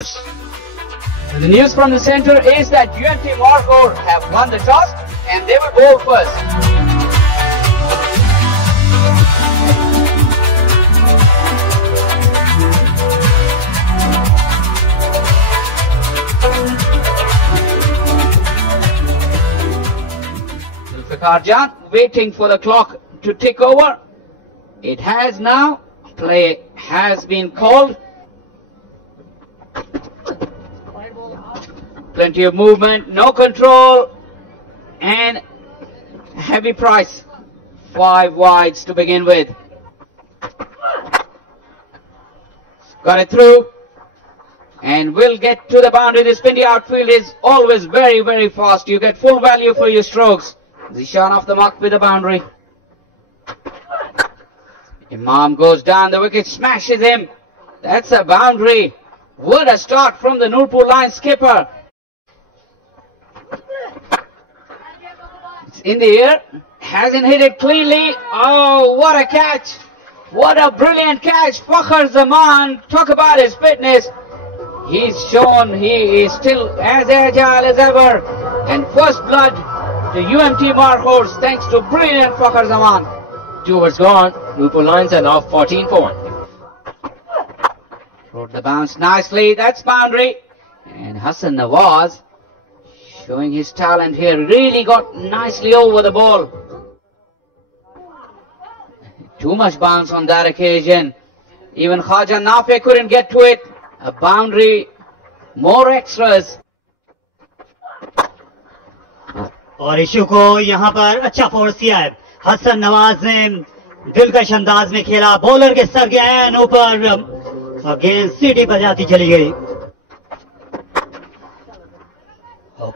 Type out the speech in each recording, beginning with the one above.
The news from the center is that UMT Margore have won the toss and they will bowl first. Zulfikar Jan waiting for the clock to tick over. It has now. Play has been called. Plenty of movement, no control, and heavy price. 5 wides to begin with. Got it through, and will get to the boundary. This Pindi outfield is always very, very fast. You get full value for your strokes. Zishan off the mark with the boundary. Imam goes down, the wicket smashes him. That's a boundary. What a start from the Nurpur Lions skipper. It's in the air, hasn't hit it cleanly. Oh, what a catch. What a brilliant catch. Fakhar Zaman, talk about his fitness. He's shown he is still as agile as ever. And first blood to UMT Margore thanks to brilliant Fakhar Zaman. 2 overs gone. Nurpur Lions are now 14 for 1. Rode the bounce nicely. That's boundary. And Hassan Nawaz showing his talent here. Really got nicely over the ball. Too much bounce on that occasion. Even Khaja Nafe couldn't get to it. A boundary. More extras. और issue को यहाँ पर अच्छा force किया है हसन नवाज ने दिलकश अंदाज में खेला बॉलर के सर के एन ऊपर गेंद सीटी बजाती चली गई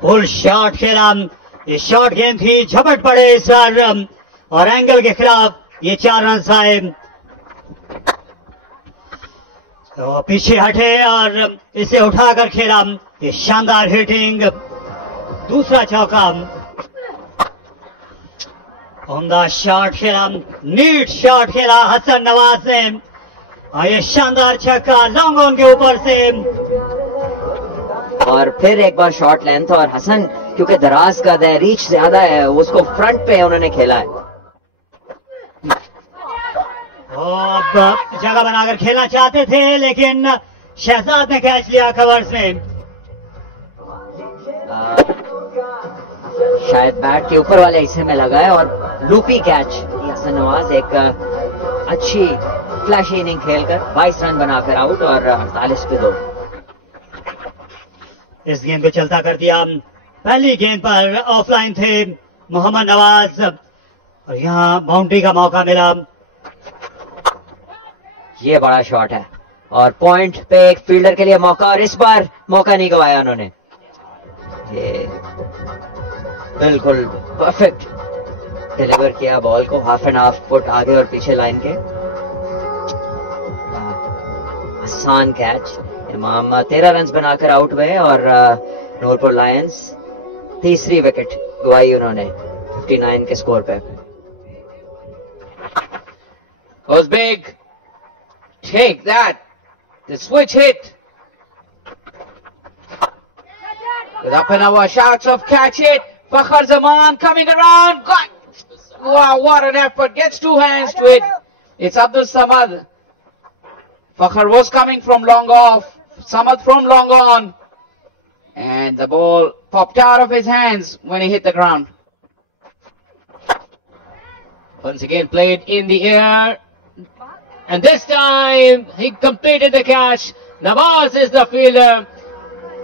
फुल शॉट खेला ये शॉट गेंद थी झपट पड़े इस बार और एंगल के खिलाफ ये 4 रन आए तो पीछे हटे और इसे उठाकर खेला ये शानदार हिटिंग दूसरा चौका उम्दा शॉट खेला नीट शॉट खेला हसन नवाज ने और ये शानदार छक्का लॉन्ग ऑन के ऊपर से और फिर एक बार शॉर्ट लेंथ और हसन क्योंकि दराज का है रीच ज्यादा है उसको फ्रंट पे उन्होंने खेला है अब जगह बनाकर खेलना चाहते थे लेकिन शहजाद ने कैच लिया कवर्स में शायद बैट के ऊपर वाले हिस्से में लगा है और लूपी कैच हसन नवाज एक अच्छी फ्लैश इनिंग खेलकर 22 रन बनाकर आउट और 48 पे 2 इस गेंद को चलता कर दिया पहली गेंद पर ऑफलाइन थे मोहम्मद नवाज और यहाँ बाउंड्री का मौका मिला ये बड़ा शॉट है और पॉइंट पे एक फील्डर के लिए मौका और इस बार मौका नहीं गवाया उन्होंने ये बिल्कुल परफेक्ट डिलीवर किया बॉल को 1.5 फुट आगे और पीछे लाइन के आसान कैच इमाम 13 रन बनाकर आउट हुए और नूरपुर लायंस तीसरी विकेट गवाई उन्होंने 59 के स्कोर पे Was big. Take that. The switch hit. With up and over shouts of catch it. Fakhar Zaman coming around. Got. Wow, what an effort. Gets 2 hands to it. It's Abdul Samad. Fakhar was coming from long off. Samad from long on. And the ball popped out of his hands when he hit the ground. Once again played in the air. And this time he completed the catch. Nawaz is the fielder.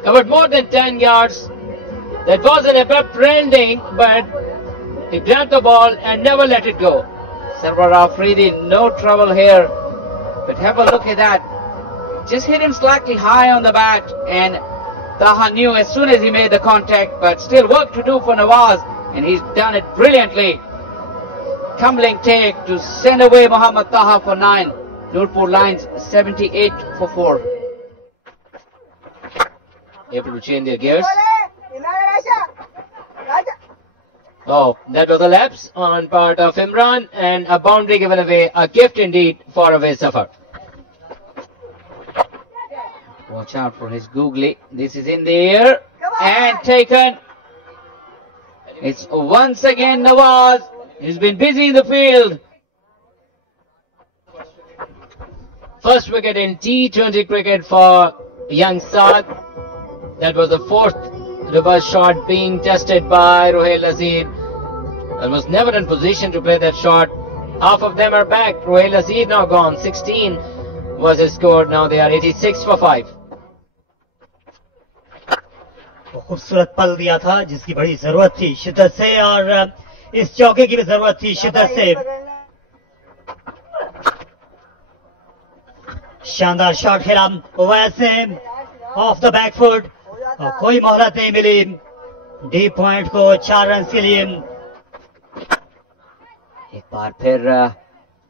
Covered more than 10 yards. That was an abrupt landing, but he grabbed the ball and never let it go. Sarwar Afridi, no trouble here. But have a look at that. Just hit him slightly high on the bat, and Taha knew as soon as he made the contact, but still work to do for Nawaz, and he's done it brilliantly. Tumbling take to send away Muhammad Taha for 9. Nurpur Lions 78 for 4. Able to change their gears. Oh, that was a lapse on part of Imran and a boundary given away. A gift indeed for Awais Zafar. Watch out for his googly. This is in the air and taken. It's once again Nawaz. He's been busy in the field. First wicket in T20 cricket for young Saad. That was the fourth reverse shot being tested by Ruhail Azeed. And was never in position to play that shot. Half of them are back. Ruhail Azeed now gone. 16 was his score. Now they are 86 for 5. खूबसूरत पल दिया था जिसकी बड़ी जरूरत थी शिद्दत से, और इस चौके की भी जरूरत थी शिद्दत से। शानदार शॉट खेला वैसे ऑफ द बैक फुट और कोई मोहलत नहीं मिली डीप पॉइंट को 4 रन के लिए। एक बार फिर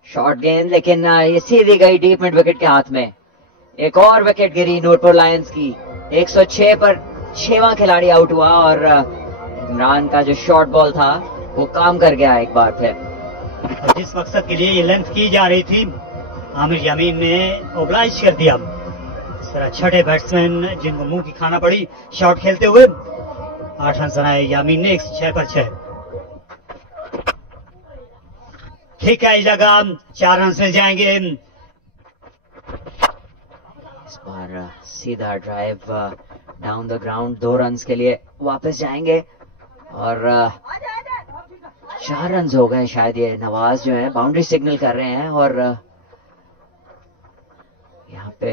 शॉर्ट गेंद, लेकिन ये सीधी गई डीप मिड विकेट के हाथ में। एक और विकेट गिरी नूरपुर लायंस की। 106 पर 6वां खिलाड़ी आउट हुआ और इमरान का जो शॉर्ट बॉल था वो काम कर गया एक बार फिर। जिस मकसद के लिए ये लेंथ की जा रही थी आमिर यामीन ने ओब्लाइज कर दिया। इस तरह छठे बैट्समैन जिनको मुंह की खाना पड़ी शॉट खेलते हुए। 8 रन बनाए यामीन ने 106 पर 6। ठीक है, इस जगह 4 रन मिल जाएंगे। इस बार सीधा drive down the ground 2 run के लिए वापस जाएंगे और 4 रन हो गए शायद। ये नवाज जो है बाउंड्री सिग्नल कर रहे हैं और यहाँ पे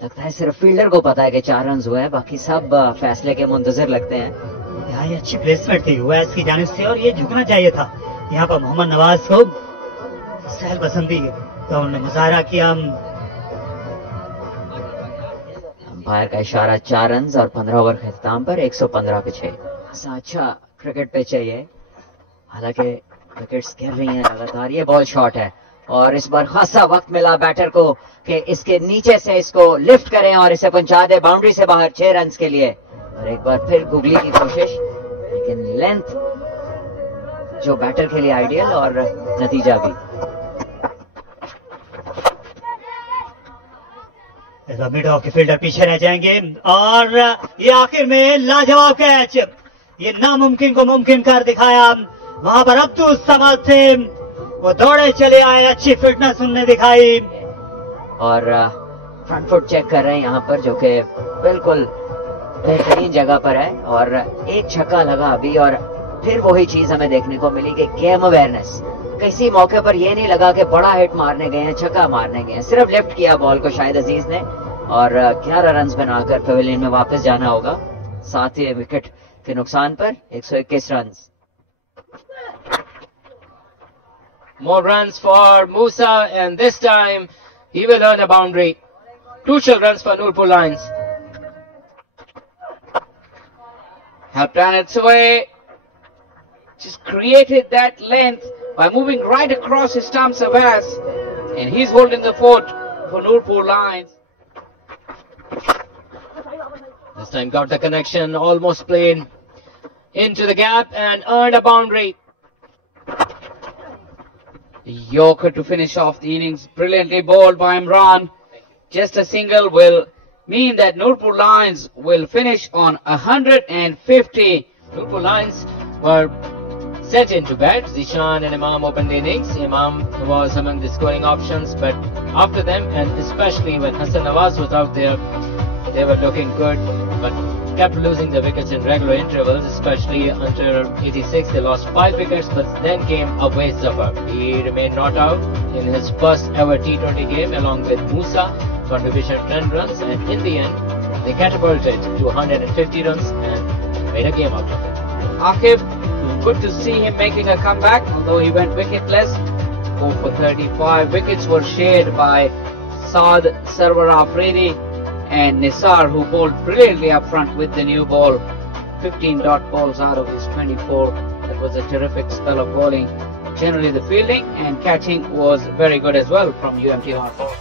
लगता है सिर्फ फील्डर को पता है कि 4 रन हुए हैं, बाकी सब फैसले के मुंतजर लगते हैं। यहाँ ये अच्छी प्लेसमेंट थी वैस की जानिब से और ये झुकना चाहिए था यहाँ पर मोहम्मद नवाज को। सहल पसंदी तो उन्होंने मुजाहरा किया। अंपायर का इशारा 4 रन और 15 ओवर के अख्ताम पर 115 पे 6। अच्छा क्रिकेट पे चाहिए, हालांकि विकेट्स गिर रही हैं लगातार। ये बॉल शॉट है और इस बार खासा वक्त मिला बैटर को कि इसके नीचे से इसको लिफ्ट करें और इसे पहुंचा दे बाउंड्री से बाहर 6 रन के लिए। और एक बार फिर गुगली की कोशिश, लेकिन लेंथ जो बैटर के लिए आइडियल और नतीजा भी। मिड ऑफ के फील्डर पीछे रह जाएंगे और ये आखिर में लाजवाब कैच। ये नामुमकिन को मुमकिन कर दिखाया। वहां पर अब्दुल समद थे, वो दौड़े चले आए, अच्छी फिटनेस उन्होंने दिखाई और फ्रंट फुट चेक कर रहे हैं यहाँ पर, जो कि बिल्कुल बेहतरीन जगह पर है। और एक छक्का लगा अभी और फिर वही चीज हमें देखने को मिली कि गेम अवेयरनेस। किसी मौके पर ये नहीं लगा कि बड़ा हिट मारने गए हैं, छक्का मारने गए हैं, सिर्फ लेफ्ट किया बॉल को शाहिद अजीज ने और 11 रन बनाकर पवेलियन में वापस जाना होगा 7 विकेट के नुकसान पर 121 run. More runs for Musa, and this time he will earn a boundary. Crucial runs for Nurpur Lions. Have planned its way. Just created that length by moving right across his stumps of Abbas, and he's holding the fort for Nurpur Lions. This time got the connection, almost played into the gap and earned a boundary. Yorker to finish off the innings, brilliantly bowled by Imran. Just a single will mean that Nurpur Lions will finish on 150. Nurpur Lions were set into bat. Zishan and Imam opened the innings. Imam was among the scoring options, but after them, and especially when Hassan Nawaz was out there, they were looking good, but kept losing the wickets in regular intervals, especially under 86. They lost 5 wickets, but then came away Zafar. He remained not out in his first ever T20 game along with Musa, contribution 10 runs, and in the end, they catapulted to 150 runs and made a game out of it. Akib, good to see him making a comeback, although he went wicketless. 4 for 35. Wickets were shared by Saad, Sarwar Afridi and Nisar, who bowled brilliantly up front with the new ball. 15 dot balls out of his 24. That was a terrific spell of bowling. Generally the fielding and catching was very good as well from UMT Hardball.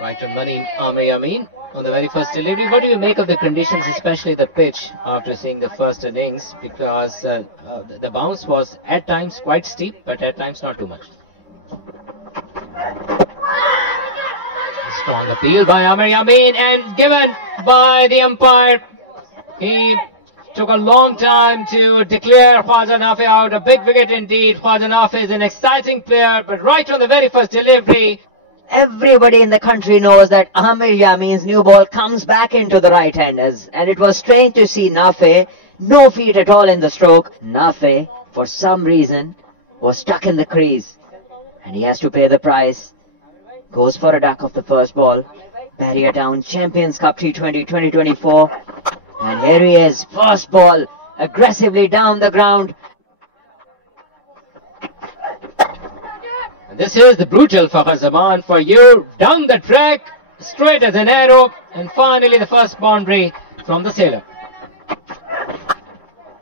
Right on money, Amir Amir Yamin on the very first delivery. What do you make of the conditions, especially the pitch, after seeing the first innings? Because the bounce was at times quite steep, but at times not too much. Strong appeal by Amir Yamin and given by the umpire. He took a long time to declare Khwaja Nafi out. A big wicket indeed. Khwaja Nafi is an exciting player, but right on the very first delivery, everybody in the country knows that Amir Yamin's new ball comes back into the right handers, and it was strange to see Nafi, no feet at all in the stroke. Nafi, for some reason, was stuck in the crease, and he has to pay the price. Goes for a duck of the first ball. Barrier down, Champions Cup T20 2024. And here he is, first ball, aggressively down the ground. And this is the brutal Fakhar Zaman for you. Down the track, straight as an arrow. And finally the first boundary from the sailor.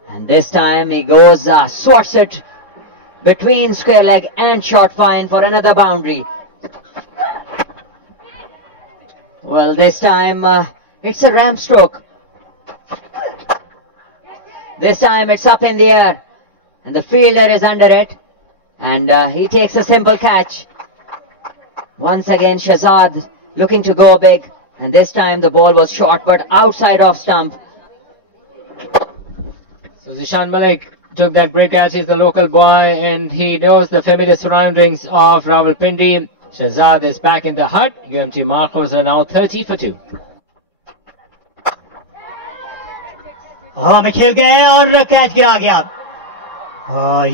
And this time he goes, swats it between square leg and short fine for another boundary. Well, this time it's a ramp stroke. This time it's up in the air and the fielder is under it, and he takes a simple catch. Once again Shahzad looking to go big, and this time the ball was short but outside off stump. So Zishan Malik took that great catch. He's the local boy and he knows the familiar surroundings of Rawalpindi. Shahzad is back in the hut. UMT Marcos are now 30 for 2. हवा में खेल गए और catch गिरा गया।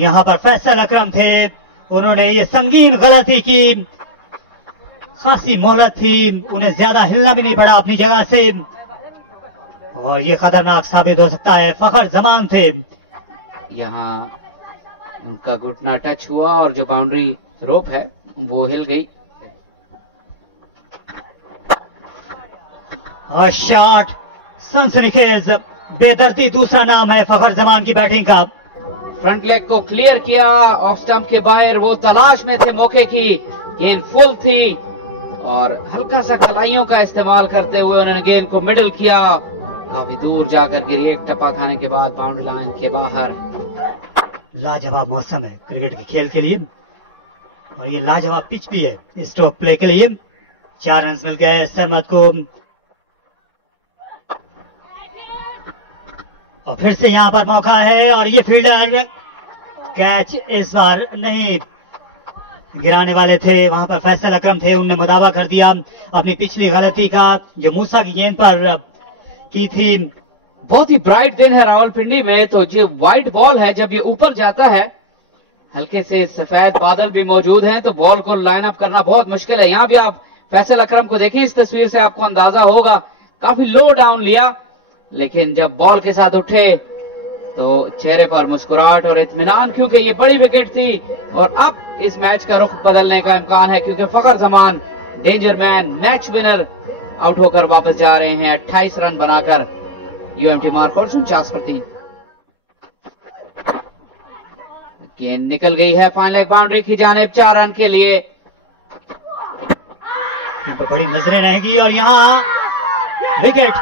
यहाँ पर फैसल अकरम थे, उन्होंने ये संगीन गलती की। खासी मोहलत थी, उन्हें ज्यादा हिलना भी नहीं पड़ा अपनी जगह से, और ये खतरनाक साबित हो सकता है। फखर जमान थे, यहाँ उनका घुटना टच हुआ और जो बाउंड्री रोप है वो हिल गई। और शॉट सनसनीखेज, बेदर्दी दूसरा नाम है फखर जमान की बैटिंग का। फ्रंट लेग को क्लियर किया ऑफ स्टंप के बाहर, वो तलाश में थे मौके की, गेंद फुल थी और हल्का सा कलाइयों का इस्तेमाल करते हुए उन्होंने गेंद को मिडल किया, काफी दूर जाकर गिरी, एक टप्पा खाने के बाद बाउंड्री लाइन के बाहर। लाजवाब मौसम है क्रिकेट के खेल के लिए, और ये लाजवाब पिच भी है स्ट्रोक प्ले के लिए। 4 रन मिल गए सहमत को, और फिर से यहाँ पर मौका है, और ये फील्डर कैच इस बार नहीं गिराने वाले थे। वहां पर फैसल अकरम थे, उनने मुदावा कर दिया अपनी पिछली गलती का जो मूसा की गेंद पर की थी। बहुत ही ब्राइट दिन है रावलपिंडी में, तो जो वाइट बॉल है जब ये ऊपर जाता है, हल्के से सफेद बादल भी मौजूद हैं, तो बॉल को लाइन अप करना बहुत मुश्किल है। यहाँ भी आप फैसल अकरम को देखें, इस तस्वीर से आपको अंदाजा होगा, काफी लो डाउन लिया, लेकिन जब बॉल के साथ उठे तो चेहरे पर मुस्कुराहट और इत्मीनान, क्योंकि ये बड़ी विकेट थी और अब इस मैच का रुख बदलने का इम्कान है, क्योंकि Fakhar Zaman danger man match winner out होकर वापस जा रहे हैं 28 रन बनाकर। यूएमटी मार्कोर 49 पर 3। गेंद निकल गई है फाइनल लेग बाउंड्री की जानिब 4 रन के लिए। बड़ी नजरें रहेंगी, और यहाँ विकेट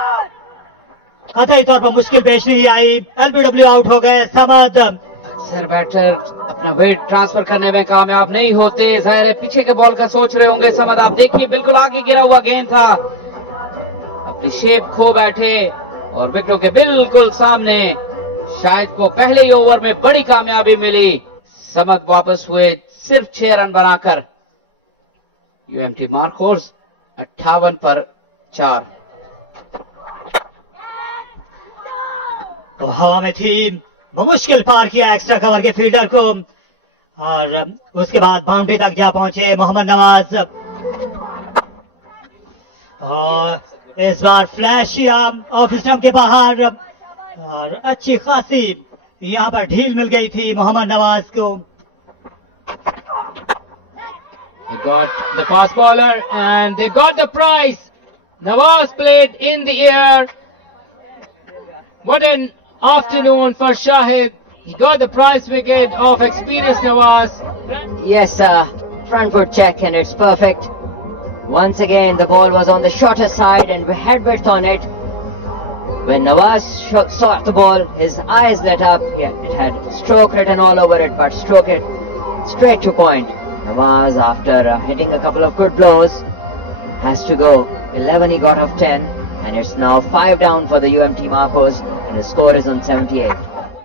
कतई तौर पर मुश्किल पेश नहीं आई। एलबीडब्ल्यू आउट हो गए समद। अक्सर बैटर अपना वेट ट्रांसफर करने में कामयाब नहीं होते, जाहिर है पीछे के बॉल का सोच रहे होंगे समद। आप देखिए बिल्कुल आगे गिरा हुआ गेंद था, अपनी शेप खो बैठे और विकेटों के बिल्कुल सामने। शायद को पहले ही ओवर में बड़ी कामयाबी मिली, समद वापस हुए सिर्फ 6 रन बनाकर। यूएमटी मार्कोर्स 58 पर 4। तो हवा में थी, वो मुश्किल पार किया एक्स्ट्रा कवर के फील्डर को, और उसके बाद बाउंड्री तक जा पहुंचे मोहम्मद नवाज। और इस बार फ्लैश ऑफ स्टंप के बाहर, और अच्छी खासी यहाँ पर ढील मिल गई थी मोहम्मद नवाज को। They got the fast bowler and they got the prize. Nawaz played in the air. What an afternoon for Shahid. He got the prize wicket of experienced Nawaz. Yes, front foot check and it's perfect. Once again, the ball was on the shorter side and we had width on it. When Nawaz saw the ball, his eyes lit up. Yeah, it had stroke written all over it, but stroke it straight to point. Nawaz, after hitting a couple of good blows, has to go. 11 he got of 10, and it's now 5 down for the UMT Marcos, and the score is on 78.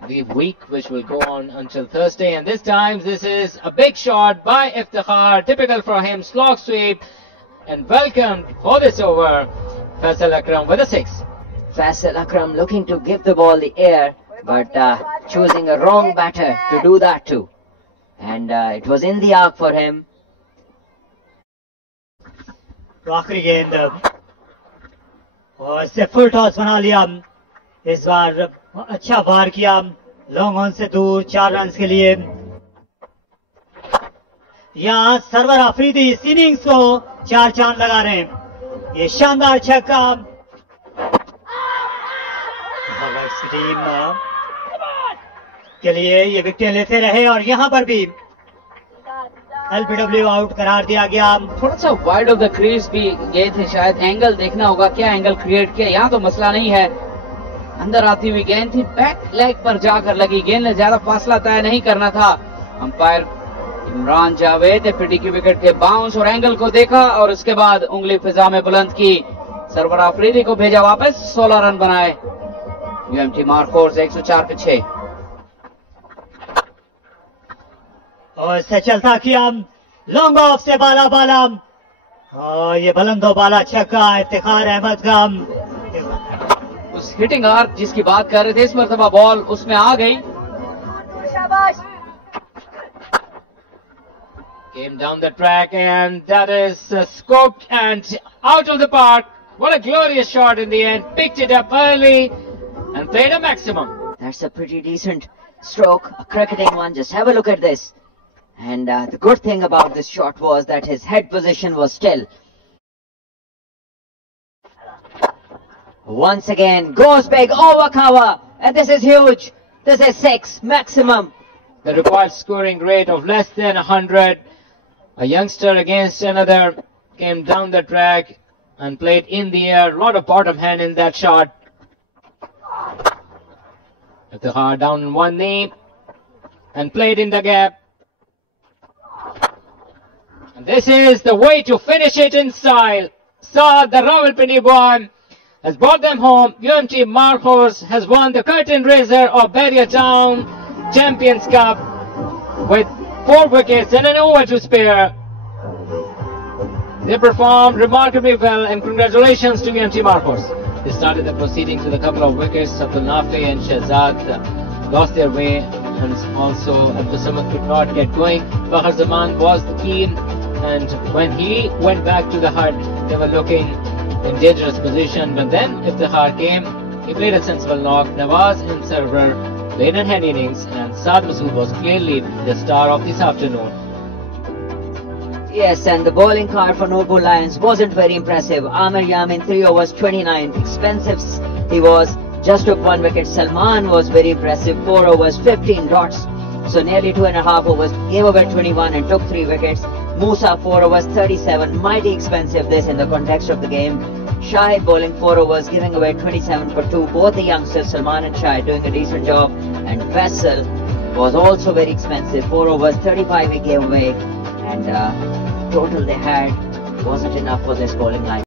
The week which will go on until Thursday, and this time this is a big shot by Iftikhar, typical for him, slog sweep, and welcomed for this over Faisal Akram with a 6. Faisal Akram looking to give the ball the air, but choosing a wrong batter to do that too. And it was in the arc for him. तो आखिरी गेंद और इससे full toss बना लिया. इस बार अच्छा वार किया, लॉन्ग ऑन से दूर 4 रन के लिए. यहाँ सरवर अफरीदी इस इनिंग्स को 4 चांद लगा रहे हैं. ये शानदार छक्का. टीम के लिए ये विकेट लेते रहे और यहाँ पर भी LBW आउट करार दिया गया. थोड़ा सा वाइड ऑफ द क्रीज भी गए थे, शायद एंगल देखना होगा, क्या एंगल क्रिएट किया. यहाँ तो मसला नहीं है, अंदर आती हुई गेंद थी, बैक लेग पर जाकर लगी. गेंद ने ज्यादा फासला तय नहीं करना था. अंपायर इमरान जावेद ने पीटी की विकेट के बाउंस और एंगल को देखा और उसके बाद उंगली फिजा में बुलंद की. सरवर अफरीदी को भेजा वापस. 16 रन बनाए UMT मार्कोस 104 पे 6. और इससे चलता किया लॉन्ग ऑफ से बाला बाला और ये बुलंदो बाला छक्का इफ्तिखार अहमद का. उस हिटिंग आर्क जिसकी बात कर रहे थे, इस मरतबा बॉल उसमें आ गई. Came down the track and that is scoped and out of the park. What a glorious shot in the end. Picked it up early and played a maximum. That's a pretty decent stroke, a cricketing one. Just have a look at this. And the good thing about this shot was that his head position was still. Once again, goes big over cover. And this is huge. This is 6 maximum. The required scoring rate of less than 100. A youngster against another came down the track and played in the air. A lot of bottom hand in that shot. Iftikhar down on one knee and played in the gap. And this is the way to finish it in style. Saad, the Rawalpindi boy, has brought them home. UMT Marcos has won the curtain raiser of Barrier Town Champions Cup with 4 wickets and an over to spare. They performed remarkably well, and congratulations to UMT Marcos. They started the proceedings with a couple of wickets. Abdul Nafi and Shahzad lost their way, and also Abdul Samad could not get going. Bahar Zaman was the key, and when he went back to the hut, they were looking in dangerous position. But then Iftikhar came, he played a sensible knock. Nawaz and Sarwar played an hand innings, and Saad Masood was clearly the star of this afternoon. Yes, and the bowling card for Nobul Lions wasn't very impressive. Amir Yamin 3 overs 29. Expensive he was, just took 1 wicket. Salman was very impressive, 4 overs 15 dots. So nearly 2.5 overs, gave away 21 and took 3 wickets. Musa 4 overs 37, mighty expensive this in the context of the game. Shahid bowling 4 overs, giving away 27 for 2. Both the youngsters, Salman and Shahid, doing a decent job. And Faisal was also very expensive, 4 overs 35 he gave away. And total they had wasn't enough for this bowling line.